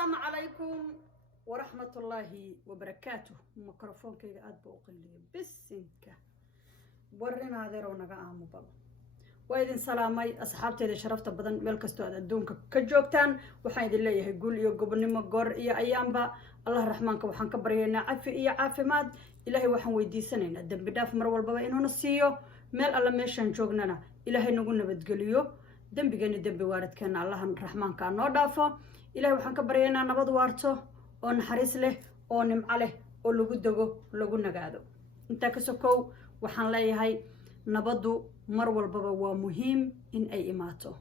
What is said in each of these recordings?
السلام عليكم ورحمة الله وبركاته. ميكروفون كي أدبو قليل بسنكة ورنا هذا رونقا عامو وإذن سلامي أصحابتي إذا شرفت بدن ملكستو أدونك كجوكتان وحايد الله يقول يقبل نمقر إيا أيامبا الله رحمانك وحان كبرينا عافي إيا عافي ماد إلهي وحان ويدي سنين الدم بداف مرول بابا إنو نسيو ميل الله ميشان جوغنانا إلهي نقولنا بدقليو دم بيجاني دم بوارد كان الله الرحمن كان نودافو إلهي وحان كبرينا نبض وارتو oo naxariis leh oo nimco leh oo lagu dago lagu nagaado inta ka sokow waxaan leeyahay nabadu mar walbaba waa muhiim in ay imaato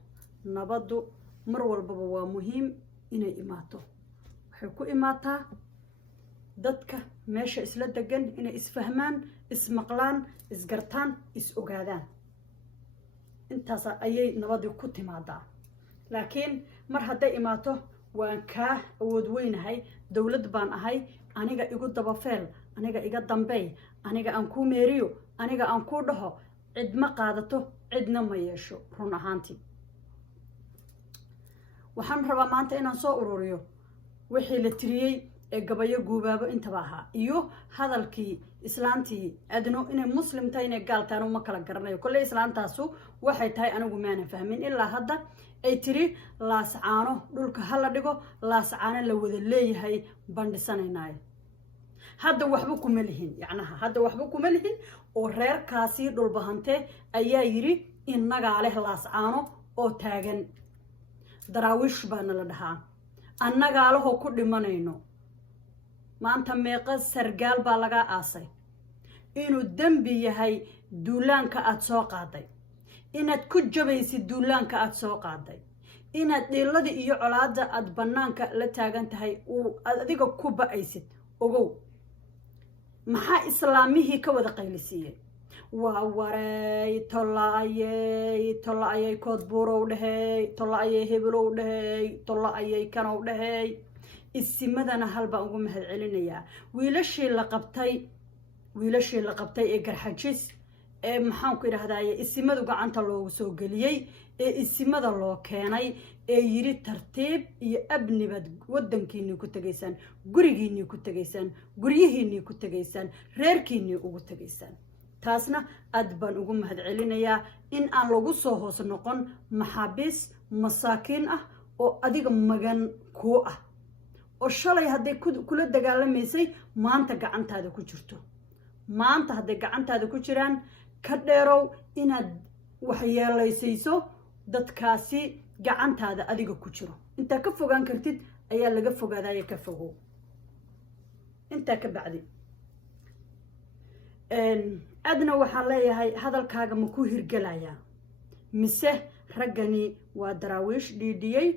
nabadu mar walbaba waa muhiim inay imaato waxay ku imaataa dadka meesha isla degan inay isfahmaan ismaqlaan isgartaan is ogaadaan intaas ayay nabadu ku timaadaa laakiin mar hadday imaato waan ka awood weynahay dawlad baan ahay aniga igu dabafeel aniga iga dambeey aniga aan ku meeriyo aniga aan ku dhaho cid ma qaadato cidna ma yeesho run ahaantii waxaan rabaa maanta inaan soo ururiyo wixii la tiriyay ee gabayo guubaabo intaba ahaa iyo hadalkii islaantii adno inay muslim tahay inay gaal tahay uma kala garanayo kulli islaantaasu waxay tahay anigu maana fahmin ilaa hadda ay tiri laascaano dhulka hala dhigo laascaano la wada leeyahay bandhisanaynaay hadda waxba kuma lihin yacnaha hadda waxba kuma lihin oo reerkaasi dhulbahante ayaa yiri innaga leh laascaano oo taagan daraawish baana la dhahaa annaga laho ku dhimanayno maanta meeqa sargaal baa laga aasay inuu dambi yahay duulaanka aad soo qaaday inaad ku jabaysid duulaanka aad soo qaaday inaad dhiilada iyo colaada aad banaanka la taagan tahay oo adiga ku ba'aysid ogow maxaa islaamihii ka wada qaylisiiyay waa waray tollaayay kood buurow dhahay tollaayay hebelow dhahay tollaayay kanow dhahay isimadana halba ugu mahad celinayaa wiilashii la qabtay ee garxajis ee maxaan ku yiraahdaa isimadu gacanta loogu soo galiyay ee isimada loo keenay ee yiri tartiib iyo abnibad wadankiina ku tagaysaan gurigiina ku tagaysaan guriyihiina ku tagaysaan reerkiina ugu tagaysaan taasna aad baan ugu mahad celinayaa in aan lagu soo hoos noqon maxaabiis masaakiin ah oo adiga magan ku ah oo shalay haday kula dagaalamaysay maanta gacantaada ku jirto maanta haday gacantaada ku jiraan ka dheerow inaad waxyeelaysayso dadkaasi gacantaada adiga ku jiro inta ka fogaan kartid ayaa laga fogaadaya ka fogow inta ka bacdi adna waxaan leeyahay hadalkaaga ma ku hirgalaya mise raggani waa daraawiish dhiidhiyay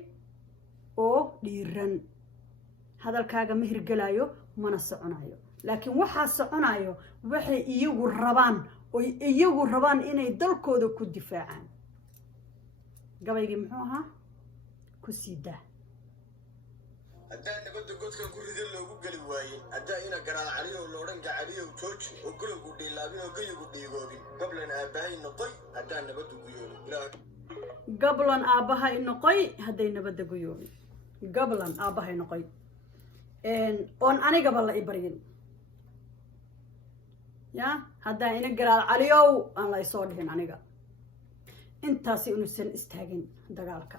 oo dhiiran hadalkaaga ma hirgalayo mana soconayo laakiin waxa soconayo waxay iyagu rabaan inay dalkooda ku difaacaan gabaygi muxuu ahaa ku siidaa haddaan nabadda godkan ku ridin loogu geli waayey haddaa ina garaal caliyo loodhanka caliyo jooji oo gulowgu dhiilaabin oo gayigu dhiigoobin gablan aabbahay noqoy haddaan nabadda guyoobin gablan aabbahay noqoy hadday nabadda guyoobin gablan aabbahay noqoy oon anigaba la ibaryin ya haddaan ina garaal caliyow aan la isoo dhihin aniga intaasi inuusan istaagin dagaalka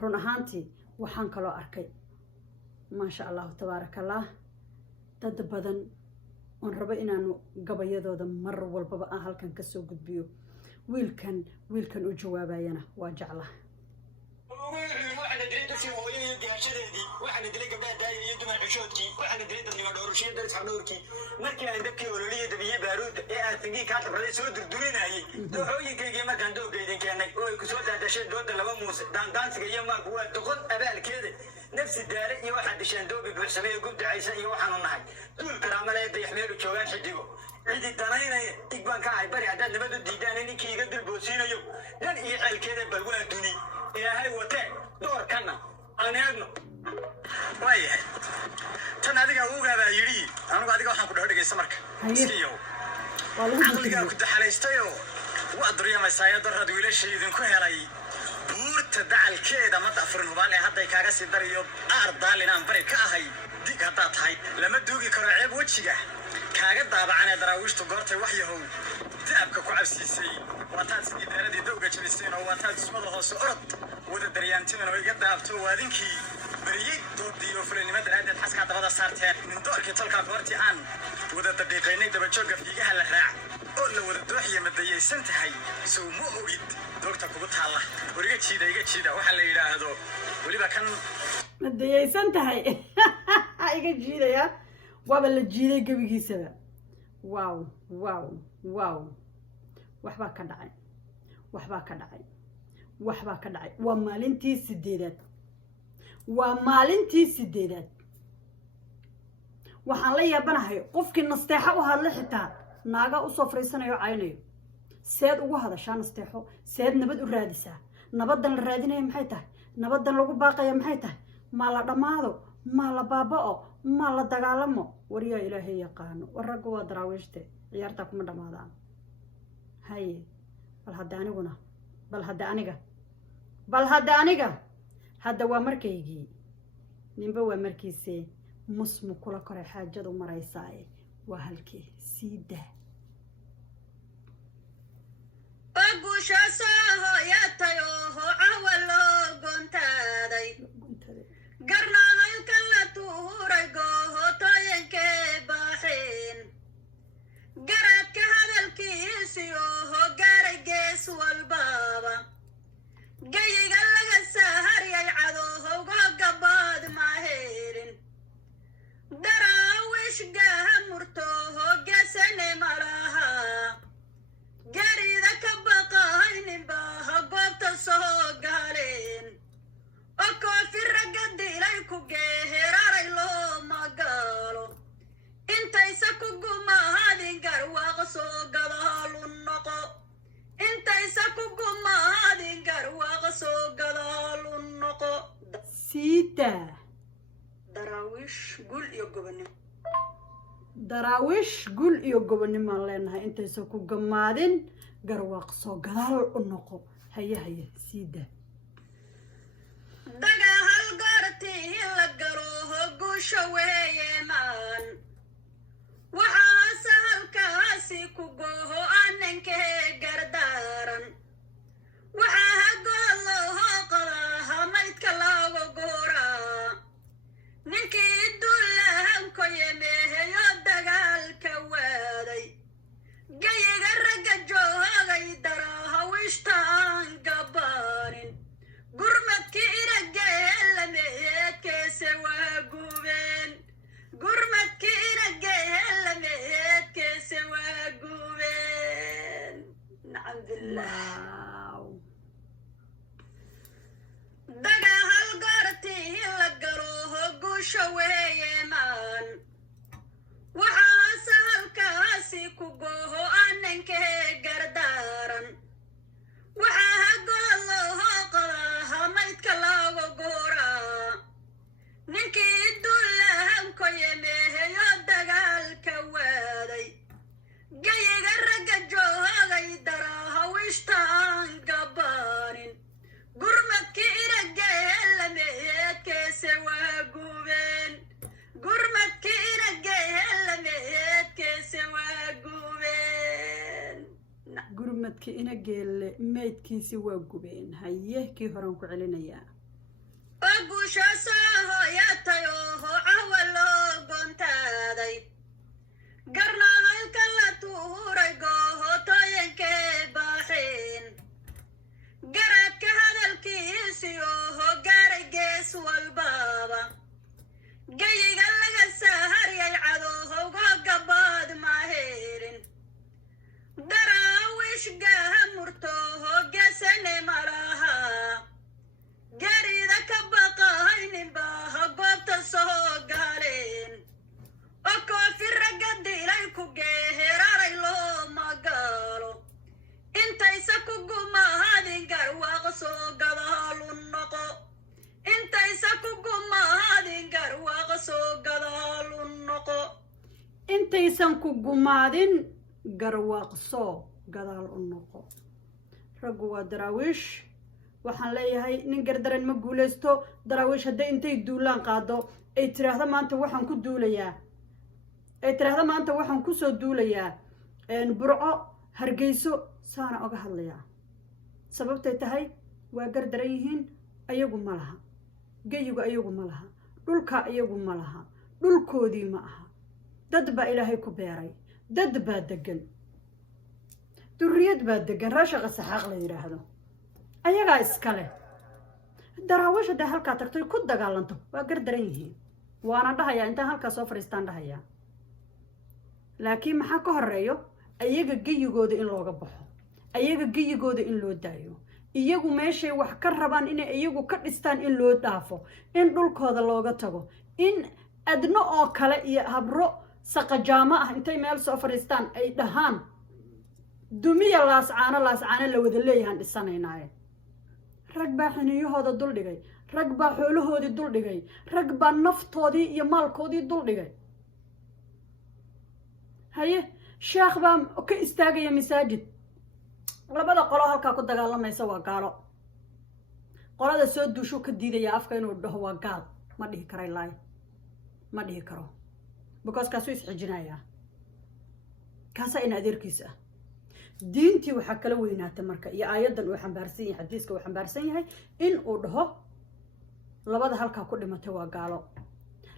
run ahaantii waxaan kaloo arkay maasha allahu tabaarakallah dad badan oon rabo inaanu gabayadooda mar walbaba aan halkan kasoo gudbiyo wiilkan u jawaabayana waa jeclaha waxaan dilay gabdhaha daaya iyo dumar xishoodkii waxaan dilay dadnimo dhowrshiyo daris xanuurkii markii aan dabkii ololiyay dabiye baaruudda ee aan fingii kaa tabraday soo durdurinayay dooxooyinkaygii markaan dooggaydin keennay oo ay ku soo daadasheen dooda laba muuse daandaansiga iyo maarku waa doqon abaalkeeda nafsi daale iyo waxaad disheen doobi buuxsamay ee gubdacaysa iyo waxaanu nahay duul karaamale ee dayaxmeelu joogaan xidigo cidi danaynaya dig baan ka ahay bari haddaad nabad u diidaan ninkii iga dulboosiinayo dhan iyo ceelkeeda bal waa duni ilaahay watee doorkanna aan eegno waayahay tan adiga ugaabaa yidhi anigu adiga waxaan ku dhaho dhegaysa marka iskiyow caqligaa ku daxalaystayoo waad daryamaysaa darrad wiilasha idinku helay buurt تدعى الكيدة ما تأفرن هبالي هدا يكاغا سيداريو أردال إنان بري كاهي ديك هدا تهي لما دوغي كرعيب وجهه كاغا دابعاني دراويشتو غورتي وحيهو دابكا كو عبسيسي واتاد سيدي ديردي دوغا جبسين واتاد اسمده هوس أرد ودا دريانتين ويقا دابتو وادينكي بريي دودي وفلين مدن عدد حسكا دبدا سارتين من دوركي تلقا غورتي عن ودا دقيقيني دبا جوغا فيقاها لحراع أولا ودا دوحيا مدايي سنتهي سو مو أويد دوغتا كوبتها الله وريقا تشيدا وحا يراهدو وليبا كان مدايي سنتهي iga jiidaya waaba la jiiday gabigiisaba wow waxbaa ka dhacay waa maalintii sideedaad waxaan la yaabanahay qofkii nasteexo u hadla xitaa naaga u soo fariisanayo caynayo seed ugu hadashaa nasteexo seed nabad u raadisaa nabadan la raadinaya maxay tahay nabadan lagu baaqaya maxay tahay ma la dhamaado ما لا بابا ما لا دغالمو وريا إلهي يقانو ورقوا ودراويشته عيارتك من دمادان هاي بل هدا أنيقا هدا ومركيجي نبا ومركيسي مسمو كلا كري حاجة دو مرايساي وهالكي سيده أقوش أساها ياتيوه عوالو قنتادي قرنا هالكلا توريقوه طاينكي باحين قرات كهذا الكيسيوه قاري قيس والبابا قاي قلق السهر يعدوه وقباد ماهيرين دراويش قاها مرتوه قاسني مراها قريدا كبقاين باها قبط السوق هالين أكو في الرقد إليكو جهراري لو ما قالو انت يساكو قوما هادين قرواق سوق دهالو النقو انت يساكو قوما هادين قرواق سوق دهالو النقو سيتا دراويش قول يقبني دراويش قول يقبني ما لينها انت يساكو قمادين قرواق سوق دهالو النقو هيا سيدا دقا هالقارتي لقروه قوشا ويمان وحاسا هالكاسي كوقوه أننكي قردارا وحاها قولوه قراها ما يتكلاو قورا ننكي الدولهم كويميه يودقا الكوادي قاي قرق جوها قيدراها ويشتان قبارين قرمتك إرقال لميتك سوا قوبين قرمتك إرقال لميتك سوا قوبين نعم بالله دقا هالقارتي لقروه قوشا ويمان وحاسا هالكاسي كوقوه أننكي قردارا وحاها قولوه قراها ما يتكلاو قورا ننكي الدولهم كويميه يودقا الكوادي قاي قرق جوها غيدراها ويشتان قبارين قرمتك إرقال لميتك سوا قوبين قرمتك إرقال لميتك سوا قوبين gurmadka ina geelle maydkiisi waa gubeen haye kii horan ku celinaya أقوش أساها ياتيوه عوالو قنتادي قرنا هالكلا توريقوه طاينكي باحين قرات كهذا الكيسيوه قاري قيس والبابا قاي قلق السهر يعدوه وقباد ماهيرين دراويش قاها مرتوه قاسني مراها قريدا كبقاين باها قبط السوق هالين أكو في الرقد إليكو جهراري لو ما قالو انت يساكو قوما هادين قرواق سوق دهالو النقو انت يساكو قوما هادين قرواق سوق دهالو النقو intaysan ku gumaadin garwaaqso gadaal u noqo raggu waa daraawiish waxaan leeyahay nin gardaran ma guulaysto daraawiish hadday intay duulaan qaado ay tiraahdo maanta waxaan ku duulayaa ay tiraahdo maanta waxaan kusoo duulayaa burco hargeyso saana oga hadlayaa sababtay tahay waa gardaran yihiin ayagu ma laha geyigu ayagu ma laha dhulka ayagu ma laha dhulkoodii ma aha dad baa ilaahay ku beeray dad baa degan duriyad baa degan raashaqa saxaaq la yidhaahdo ayagaa iskale daraawiish hadday halkaa tagtay ku dagaalanto waa gardaran yihiin waana dhahayaa intaan halkaa soo fadhiistaan dhahayaa laakiin maxaa ka horeeyo ayaga geyigooda in looga baxo ayaga geyigooda in loo daayo iyagu meeshay wax ka rabaan inay iyagu ka dhistaan in loo dhaafo in dhulkooda looga tago in adno oo kale iyo habro saqajaamo ah intay meel soo fadhiistaan ay dhahaan dumiya laascaano la wada leeyahaan dhisanaynaaye rag baa xiniyahooda duldhigay rag baa xoolahoodii duldhigay rag baa naftoodii iyo maalkoodii duldhigay haye sheekh baa ka istaagaya masaajid labada qolo halkaa ku dagaalamaysa waa gaalo qolada soo duushuu ka diidaya afka inuu dhaho waa gaal ma dhihi karo ilaahi ma dhihi karo because kaasuu isxijinayaa kaasaa in adeerkiisa ah diintii waxaa kala weynaata marka iyo aayaddan uu xambaarsan yahay xadiiska uu xambaarsan yahay in uu dhaho labada halkaa ku dhimatay waa gaalo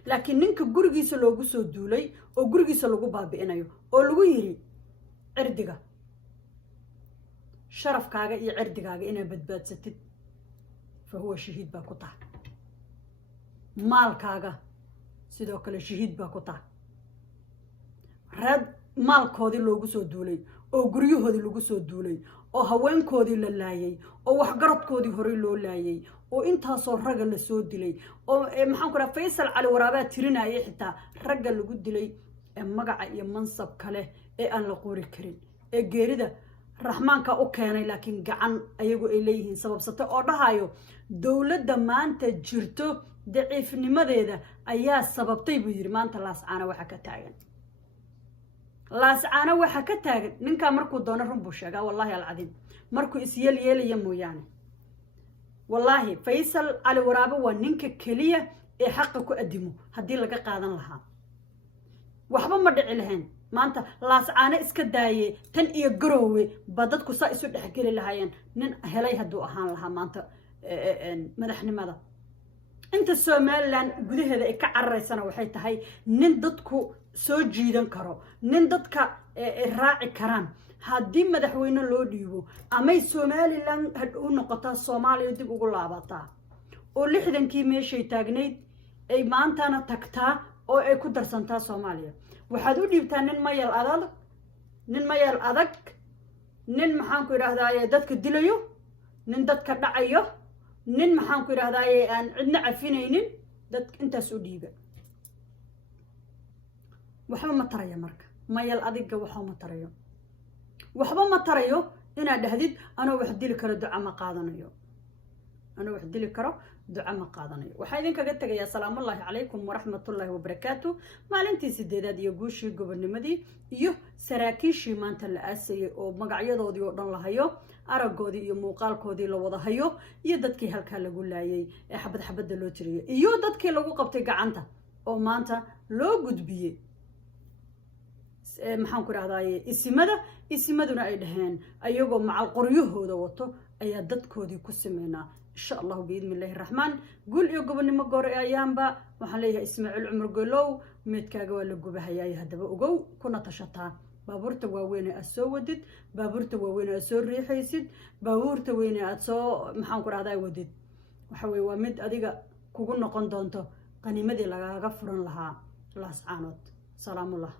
laakiin ninka gurigiisa loogu soo duulay oo gurigiisa lagu baabi'inayo oo lagu yiri cirdiga sharafkaaga iyo cirdigaaga inaad badbaadsatid fa huwa shahiid baa ku tahay maalkaaga sidoo kale shahiid baa ku tahay reed maalkoodii loogu soo duulay oo guryahoodii lagu soo duulay oo haweenkoodii la laayay oo waxgaradkoodii horey loo laayay oo intaasoo ragga la soo dilay oo maxaan ku dhaha faysal cali waraabaa tirinaya xitaa ragga lagu dilay ee magaca iyo mansab kale ee aan la qori karin ee geerida raxmaanka u keenay laakiin gacan ayagu ay leeyihiin sababsato oo dhahayo dowladda maanta jirto daciifnimadeeda ayaa sababtay buu yidhi maanta laascaana waxa ka taagan laascaana waxa ka taagan ninkaa markuu doono run buu sheegaa wallaahi alcadiim markuu isyeelyeelaya mooyaane wallaahi faysal cali waraabe waa ninka keliya ee xaqa ku adimo haddii laga qaadan lahaa waxba ma dhici lahayn maanta laascaana iska daaye tan iyo garoowe ba dadku saa isu dhexgeli lahaayeen nin helay hadduu ahaan lahaa maanta madaxnimada inta somaliland gudaheeda ay ka cararaysana waxay tahay nin dadku soo jiidan karo nin dadka raaci karaan haddii madaxweyne loo dhiibo amay somaliland u noqotaa soomaaliya dib ugu laabataa oo 60kii meeshay taagnayd ay maantana tagtaa oo ay ku darsantaa soomaaliya waxaad u dhiibtaa nin mayal adag nin maxaan ku idhaahdaa dadka dilayo nin dadka dhacayo nin maxaan ku idhaahdaa aan cidna cafinaynin dad intaas u dhiiba waxba ma tarayo marka mayal adiga waxba ma tarayo inaad dhahdid anoo wax dili karo duca ma qaadanayo waxaa idinkaga tegayaa salaamullaahi calaykum waraxmatullaahi wabarakaatu maalintii 8aad iyo guushii gobonnimadii iyo saraakiishii maanta la aasayay oo magacyadoodii oo dhan la hayo araggoodii iyo muuqaalkoodii la wada hayo iyo dadkii halkaa lagu laayay ee xabadda loo tiriyay iyo dadkii lagu qabtay gacanta oo maanta loo gudbiyey maxaan ku idhahdaaye isimaduna ay dhaheen ayagoo macal qoryahooda wato ayaa dadkoodii ku sameynaa insha allahu biidni illaahi raxmaan guul iyo gobonnimo goor ayaanba waxaan leeyahay ismaaciil cumar golow meedkaaga waa la gubahayaay haddaba ogow kuna tashataa baabuurta waaweyn aad soo wadid baabuurta waaweyn aad soo riixaysid baabuurta weyn aad soo maxaan ku idhahdaa wadid waxa weye waa mid adiga kugu noqon doonto qanimadii lagaaga furan lahaa laascaanood salaamullah